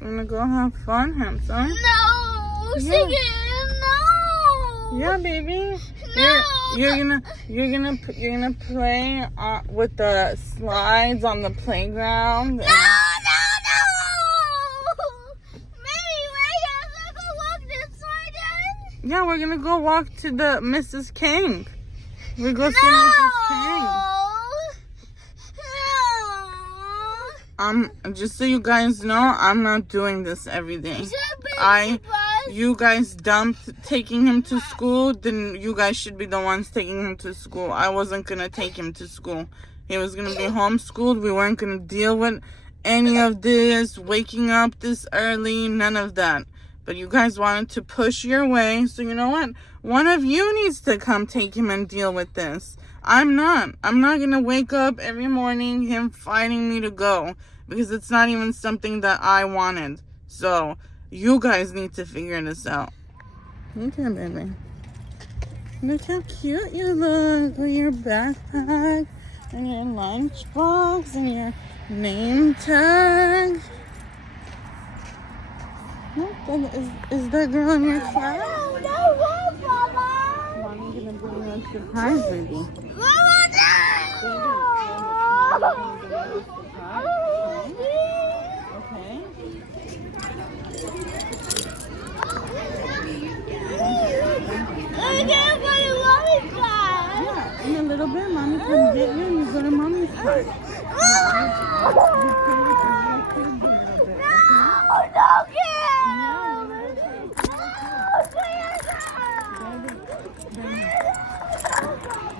We're gonna go have fun, handsome. No, Yeah. sing it. No. Yeah, baby. No. You're gonna play with the slides on the playground. No. Maybe let's go walk this way then. Yeah, we're gonna go walk to the Mrs. King. We go see Mrs. King. Just so you guys know, I'm not doing this every day. You guys dumped taking him to school, then you guys should be the ones taking him to school. I wasn't gonna take him to school. He was gonna be homeschooled. We weren't gonna deal with any of this, waking up this early, none of that. But you guys wanted to push your way, so you know what? One of you needs to come take him and deal with this. I'm not gonna wake up every morning him fighting me to go, because it's not even something that I wanted. So you guys need to figure this out. Okay, baby. Look how cute you look with your backpack and your lunchbox and your name tag. Look, is that girl in your class? No, Mama. Mommy's gonna bring you a surprise, baby. Mama, no. Okay. I can't go to Mommy's class. Yeah, in a little bit, Mommy can get you and you go to Mommy's class.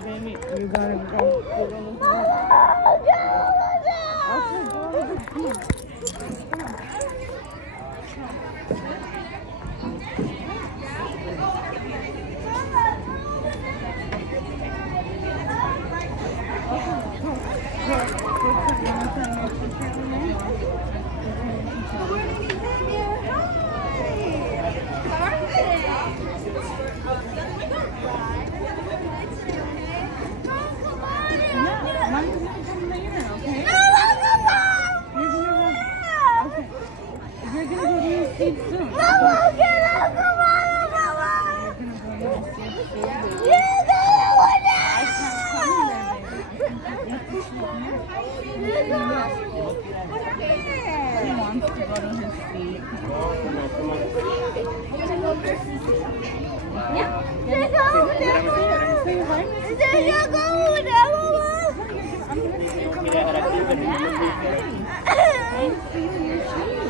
Baby, you gotta go. Okay, go with the key.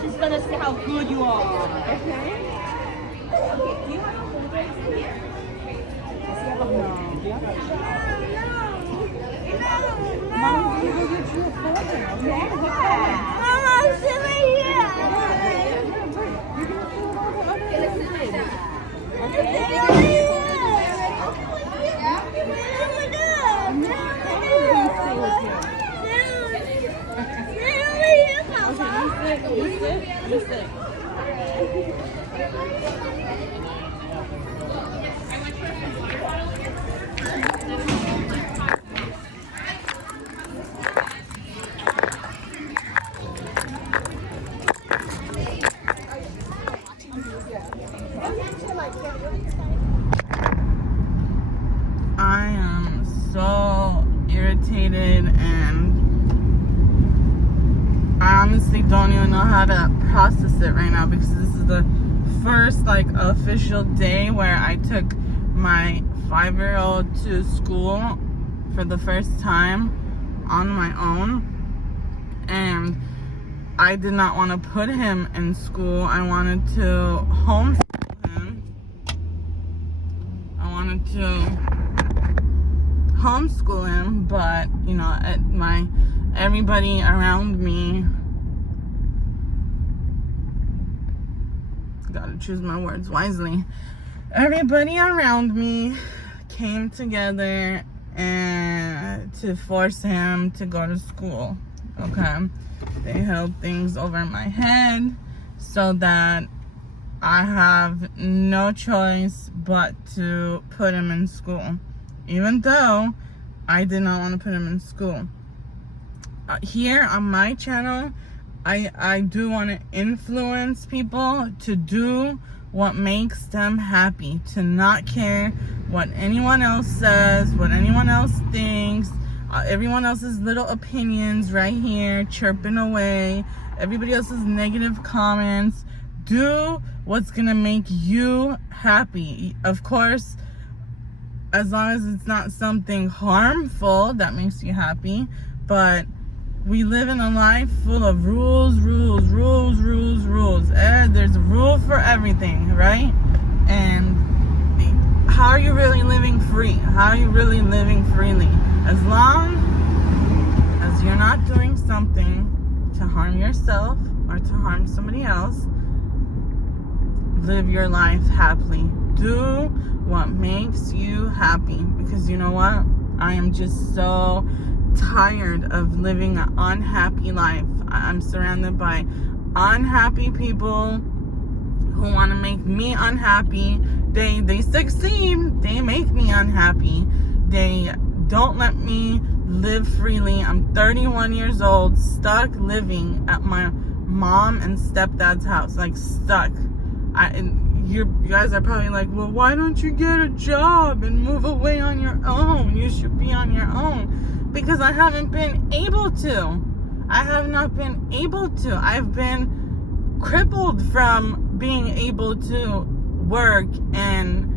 She's gonna see how good you are. Okay? Mom's gonna go get you a photo. Yeah. Mama, sit right here. I am so irritated, and I honestly don't even know how to process it right now, because this is the first official day where I took my 5-year-old to school for the first time on my own, and I did not want to put him in school. I wanted to homeschool him. But everybody around me, gotta choose my words wisely, everybody around me came together and to force him to go to school. Okay, they held things over my head so that I have no choice but to put him in school, even though I did not want to put him in school. Here on my channel, I do want to influence people to do what makes them happy, to not care what anyone else says, what anyone else thinks, everyone else's little opinions right here chirping away, everybody else's negative comments. Do what's gonna make you happy. Of course, as long as it's not something harmful that makes you happy. But we live in a life full of rules. There's a rule for everything, right? And how are you really living free? How are you really living freely? As long as you're not doing something to harm yourself or to harm somebody else, live your life happily. Do what makes you happy. Because you know what? I am just so tired of living an unhappy life. I'm surrounded by unhappy people who want to make me unhappy. They succeed. They make me unhappy. They don't let me live freely. I'm 31 years old, stuck living at my mom and stepdad's house. Like, stuck. You guys are probably like, well, why don't you get a job and move away on your own? You should be on your own. Because I haven't been able to. I have not been able to. I've been crippled from being able to work and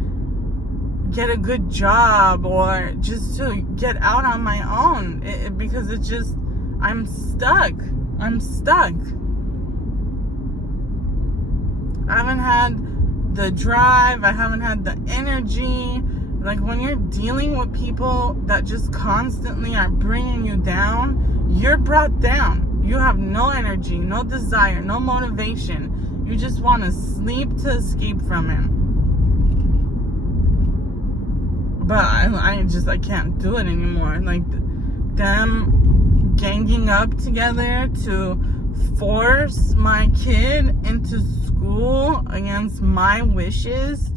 get a good job or just to get out on my own. Because it's just, I'm stuck. I'm stuck. I haven't had the drive. I haven't had the energy. Like, when you're dealing with people that just constantly are bringing you down, you're brought down. You have no energy, no desire, no motivation. You just want to sleep to escape from it. But I can't do it anymore. Like, them ganging up together to force my kid into school against my wishes.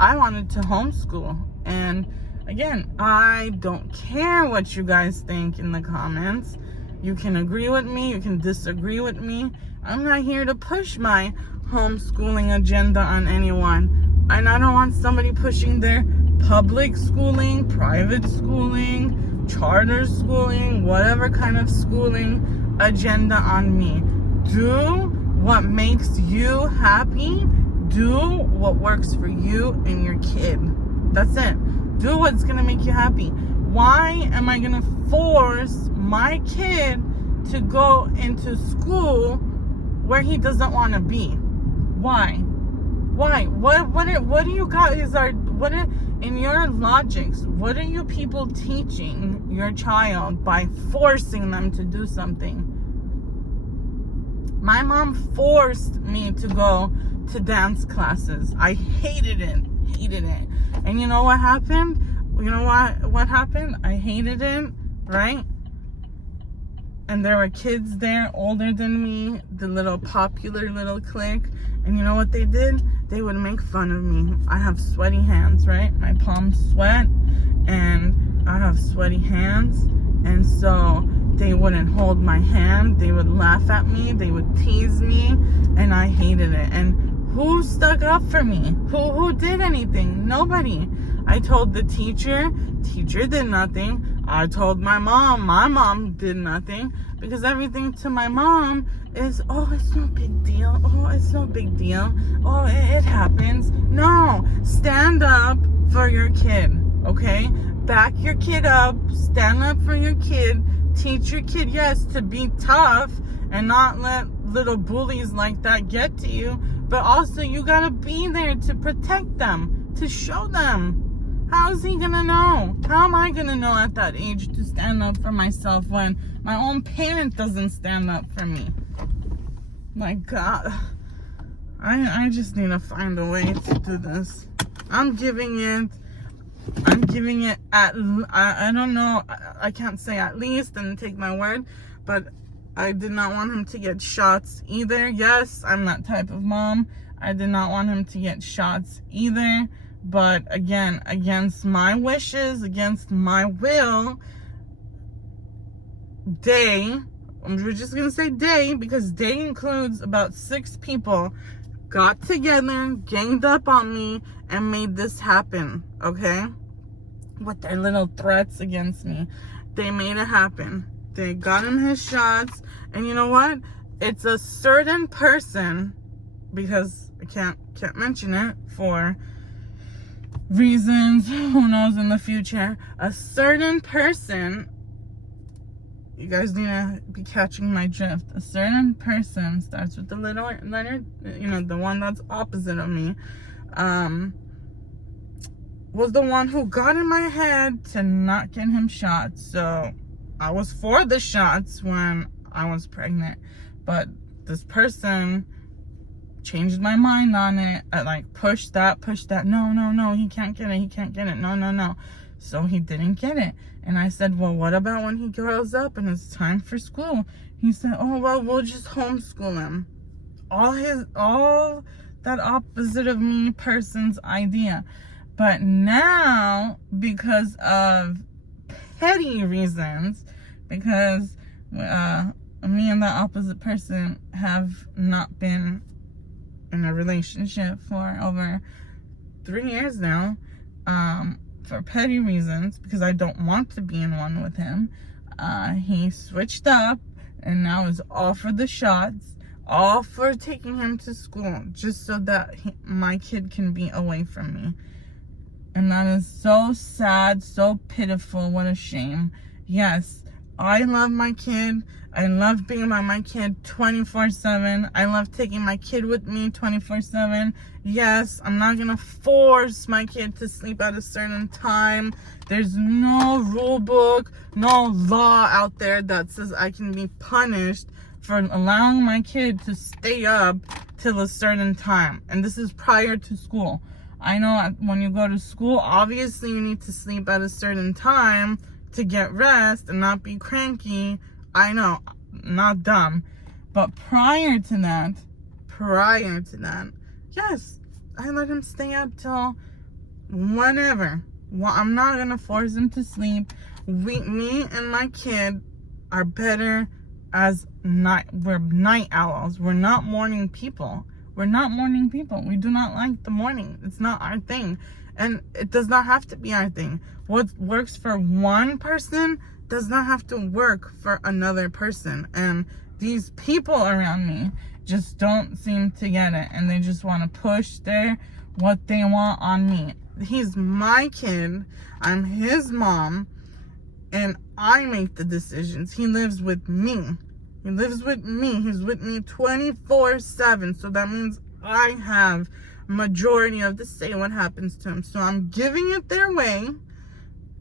I wanted to homeschool. And again, I don't care what you guys think in the comments. You can agree with me, you can disagree with me. I'm not here to push my homeschooling agenda on anyone. And I don't want somebody pushing their public schooling, private schooling, charter schooling, whatever kind of schooling agenda on me. Do what makes you happy. Do what works for you and your kid. That's it. Do what's gonna make you happy. Why am I gonna force my kid to go into school where he doesn't want to be? Why? What do you guys in your logics? What are you people teaching your child by forcing them to do something? My mom forced me to go to dance classes. I hated it. And you know what happened? You know what happened? I hated it, right? And there were kids there older than me, the little popular little clique. And you know what they did? They would make fun of me. I have sweaty hands, right? My palms sweat and I have sweaty hands. And so they wouldn't hold my hand. They would laugh at me. They would tease me. And I hated it. And who stuck up for me? Who did anything? Nobody. I told the teacher did nothing. I told my mom did nothing. Because everything to my mom is, oh, it's no big deal. Oh, it's no big deal. Oh, it happens. No, stand up for your kid, okay? Back your kid up. Stand up for your kid. Teach your kid, yes, to be tough and not let little bullies like that get to you. But also, you gotta be there to protect them, to show them. How's he gonna know? How am I gonna know at that age to stand up for myself when my own parent doesn't stand up for me? My God. I just need to find a way to do this. I'm giving it I don't know, I can't say at least and take my word, but I did not want him to get shots either. Yes, I'm that type of mom. I did not want him to get shots either. But again, against my wishes, against my will, they we're just gonna say they, because they includes about 6 people, got together, ganged up on me, and made this happen, okay? With their little threats against me. They made it happen. They got him his shots, and you know what? It's a certain person, because I can't mention it for reasons, who knows in the future. A certain person, you guys need to be catching my drift. A certain person, starts with the little letter, you know, the one that's opposite of me, was the one who got in my head to not get him shots. So I was for the shots when I was pregnant, but this person changed my mind on it. I like pushed that. No, he can't get it. No. So he didn't get it. And I said, well, what about when he grows up and it's time for school? He said, oh, well, we'll just homeschool him. All that opposite of me person's idea. But now, because of petty reasons, because me and the opposite person have not been in a relationship for over 3 years now, for petty reasons, because I don't want to be in one with him, he switched up and now is all for the shots, all for taking him to school, just so that my kid can be away from me. And that is so sad, so pitiful. What a shame. Yes, I love my kid. I love being by my kid 24/7. I love taking my kid with me 24/7. Yes, I'm not going to force my kid to sleep at a certain time. There's no rule book, no law out there that says I can be punished for allowing my kid to stay up till a certain time. And this is prior to school. I know when you go to school, obviously you need to sleep at a certain time to get rest and not be cranky. I know, not dumb. But prior to that, yes, I let him stay up till whenever. Well, I'm not going to force him to sleep. Me and my kid are better as we're night owls. We're not morning people. We do not like the morning. It's not our thing. And it does not have to be our thing. What works for one person does not have to work for another person. And these people around me just don't seem to get it. And they just want to push what they want on me. He's my kid. I'm his mom. And I make the decisions. He lives with me. He's with me 24/7. So that means I have majority of the say what happens to him. So I'm giving it their way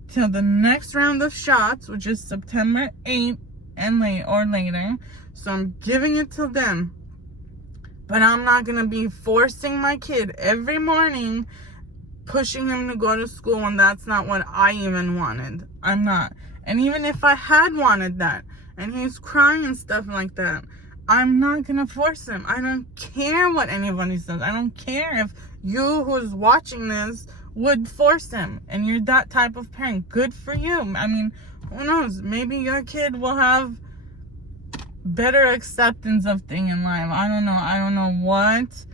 till the next round of shots, which is September 8th and later. So I'm giving it till then. But I'm not going to be forcing my kid every morning, pushing him to go to school when that's not what I even wanted. I'm not. And even if I had wanted that, and he's crying and stuff like that, I'm not going to force him. I don't care what anybody says. I don't care if you who's watching this would force him. And you're that type of parent. Good for you. I mean, who knows? Maybe your kid will have better acceptance of things in life. I don't know what,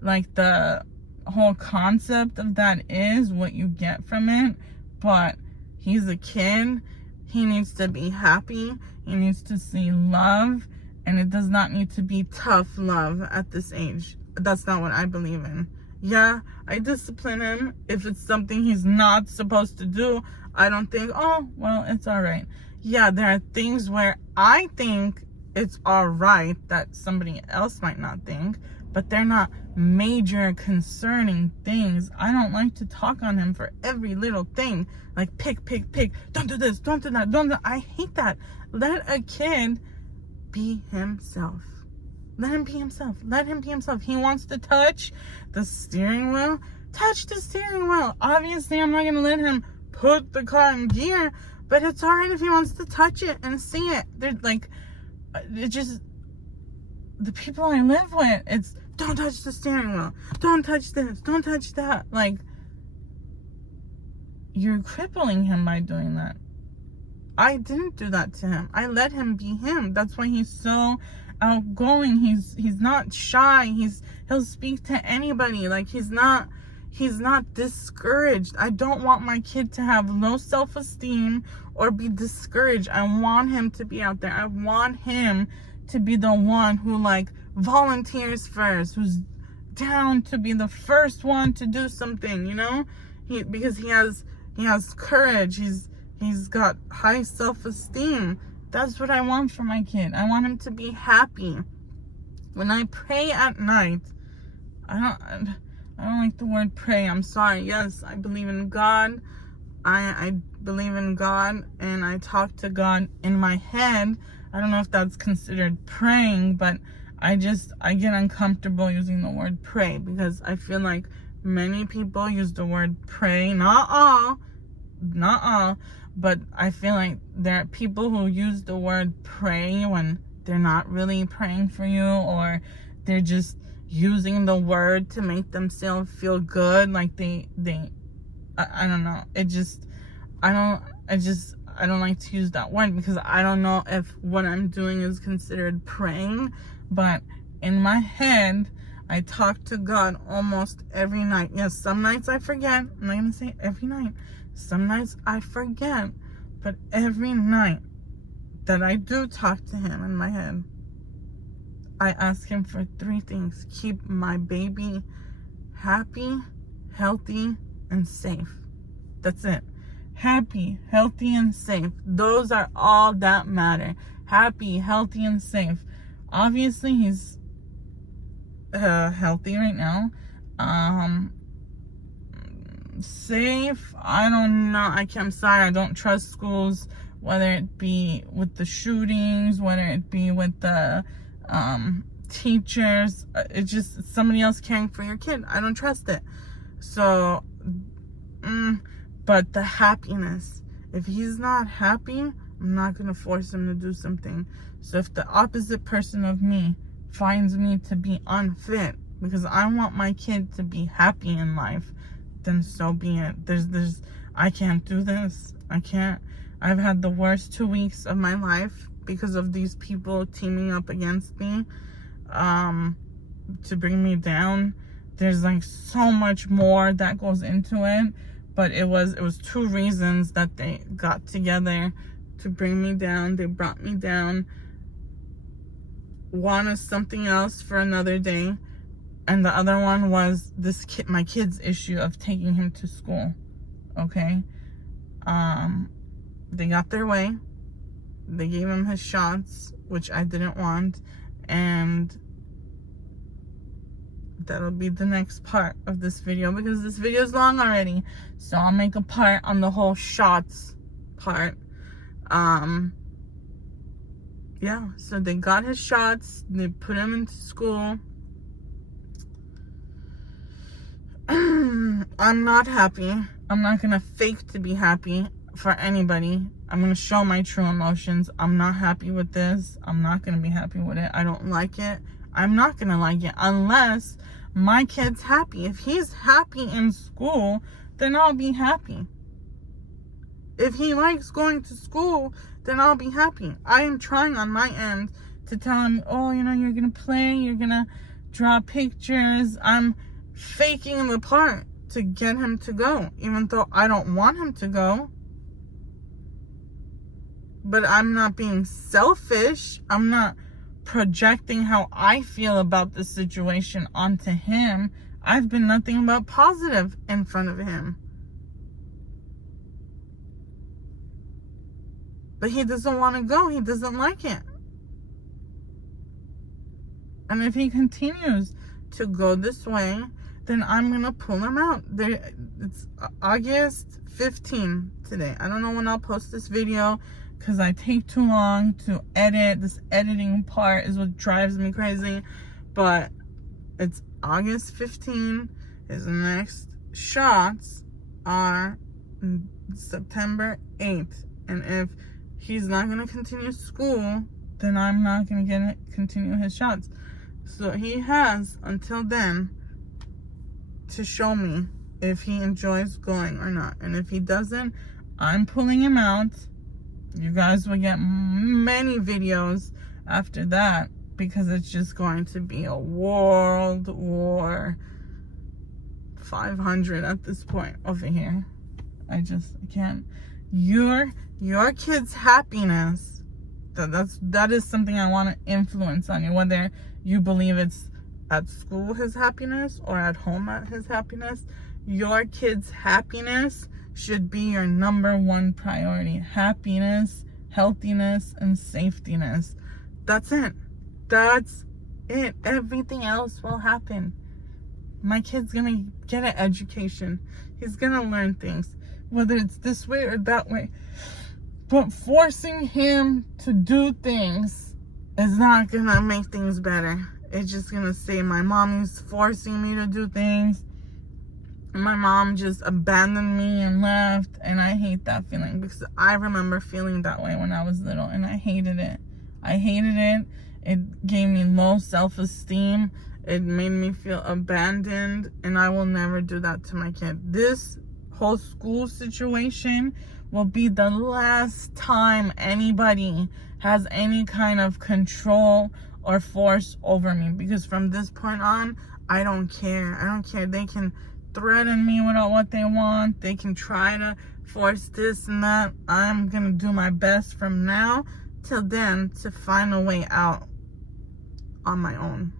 like, the whole concept of that is, what you get from it. But he's a kid. He needs to be happy. He needs to see love. And it does not need to be tough love at this age. That's not what I believe in. Yeah, I discipline him if it's something he's not supposed to do. I don't think, oh, well, it's all right. Yeah, there are things where I think it's all right that somebody else might not think, but they're not major concerning things. I don't like to talk on him for every little thing. Like, pick. Don't do this, don't do that, don't do that. I hate that. Let a kid be himself. Let him be himself. He wants to touch the steering wheel. Touch the steering wheel. Obviously, I'm not going to let him put the car in gear, but it's all right if he wants to touch it and see it. They're like, it just, the people I live with, it's, don't touch the steering wheel. Don't touch this. Don't touch that. Like, you're crippling him by doing that. I didn't do that to him. I let him be him. That's why he's so outgoing. He's not shy. He'll speak to anybody. Like, he's not discouraged. I don't want my kid to have low self-esteem or be discouraged. I want him to be out there. I want him to be the one who, like, volunteers first, who's down to be the first one to do something, you know? Because he has courage. He's got high self-esteem. That's what I want for my kid. I want him to be happy. When I pray at night, I don't like the word pray. I'm sorry. Yes, I believe in God. I believe in God, and I talk to God in my head. I don't know if that's considered praying, but I get uncomfortable using the word pray because I feel like many people use the word pray. Not all, but I feel like there are people who use the word pray when they're not really praying for you, or they're just using the word to make themselves feel good. Like I don't know. I don't like to use that word because I don't know if what I'm doing is considered praying. But in my head, I talk to God almost every night. Yes, some nights I forget. I'm not going to say every night. Some nights I forget. But every night that I do talk to him in my head, I ask him for 3 things. Keep my baby happy, healthy, and safe. That's it. Happy, healthy, and safe. Those are all that matter. Happy, healthy, and safe. Obviously, he's healthy right now. Safe, I don't know. I'm sorry, I don't trust schools, whether it be with the shootings, whether it be with the teachers. It's just somebody else caring for your kid. I don't trust it. So, but the happiness. If he's not happy, I'm not going to force him to do something. So if the opposite person of me finds me to be unfit because I want my kid to be happy in life, then so be it. I can't do this. I can't. I've had the worst 2 weeks of my life because of these people teaming up against me to bring me down. There's like so much more that goes into it, but it was 2 reasons that they got together to bring me down. They brought me down. One is something else for another day, and the other one was my kid's issue of taking him to school. Okay, they got their way. They gave him his shots, which I didn't want, and that'll be the next part of this video because this video is long already. So I'll make a part on the whole shots part. Yeah, so they got his shots. They put him into school. I'm not happy. I'm not gonna fake to be happy for anybody. I'm gonna show my true emotions. I'm not happy with this. I'm not gonna be happy with it. I don't like it. I'm not gonna like it unless my kid's happy. If he's happy in school, then I'll be happy. If he likes going to school, then I'll be happy. I am trying on my end to tell him, oh, you know, you're gonna play, you're gonna draw pictures. I'm faking the part to get him to go, even though I don't want him to go. But I'm not being selfish. I'm not projecting how I feel about the situation onto him. I've been nothing but positive in front of him. But he doesn't want to go. He doesn't like it. And if he continues to go this way, then I'm going to pull him out. It's August 15 today. I don't know when I'll post this video because I take too long to edit. This editing part is what drives me crazy. But it's August 15. His next shots are September 8th. And if he's not going to continue school, then I'm not going to continue his shots. So he has until then to show me if he enjoys going or not. And if he doesn't, I'm pulling him out You guys will get many videos after that because it's just going to be a World War 500 at this point over here. I can't. Your kids' happiness, that is something I want to influence on you, whether you believe it's at school his happiness or at home at his happiness. Your kids' happiness should be your number one priority. Happiness, healthiness, and safetyness. That's it. That's it. Everything else will happen. My kid's gonna get an education. He's gonna learn things, whether it's this way or that way. But forcing him to do things is not gonna make things better. It's just gonna say my mommy's forcing me to do things. My mom just abandoned me and left, and I hate that feeling because I remember feeling that way when I was little, and I hated it. I hated it. It gave me low self-esteem. It made me feel abandoned, and I will never do that to my kid. This whole school situation will be the last time anybody has any kind of control or force over me, because from this point on, I don't care. I don't care. They can threaten me with what they want. They can try to force this and that. I'm gonna do my best from now till then to find a way out on my own.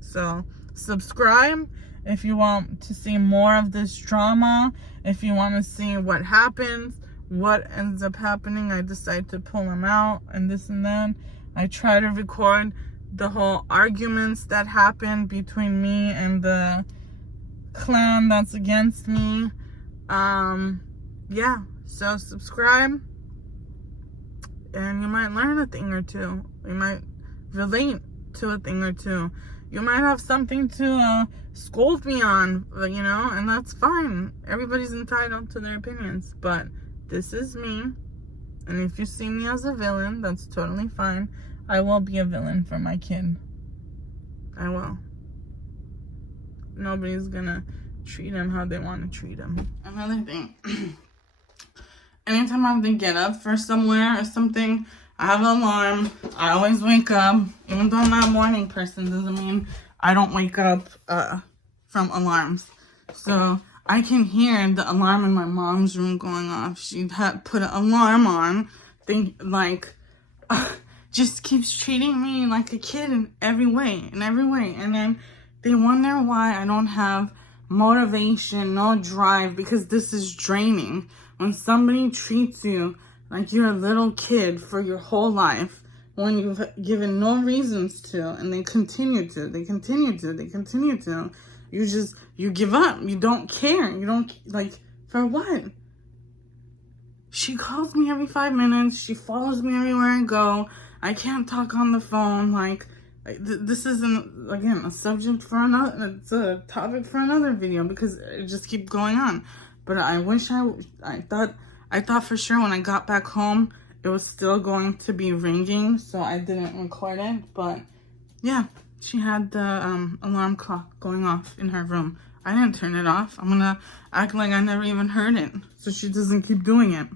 So subscribe if you want to see more of this drama. If you want to see what happens, what ends up happening, I decide to pull them out and this and that. I try to record the whole arguments that happened between me and the clan that's against me. Yeah, so subscribe and you might learn a thing or two. You might relate to a thing or two. You might have something to scold me on, you know, and that's fine. Everybody's entitled to their opinions, but this is me, and if you see me as a villain, that's totally fine. I will be a villain for my kid. I will. Nobody's gonna treat him how they want to treat him. Another thing, anytime I have to get up for somewhere or something, I have an alarm. I always wake up. Even though I'm not a morning person, doesn't mean I don't wake up from alarms. So I can hear the alarm in my mom's room going off. She had put an alarm on. Just keeps treating me like a kid in every way. And then they wonder why I don't have motivation, no drive, because this is draining. When somebody treats you like you're a little kid for your whole life, when you've given no reasons to, and they continue to, you give up. You don't care. You don't, for what? She calls me every 5 minutes. She follows me everywhere I go. I can't talk on the phone. This isn't, again, a subject for another, it's a topic for another video because it just keeps going on. But I wish I thought for sure when I got back home, it was still going to be ringing, so I didn't record it. But yeah, she had the alarm clock going off in her room. I didn't turn it off. I'm gonna act like I never even heard it, so she doesn't keep doing it.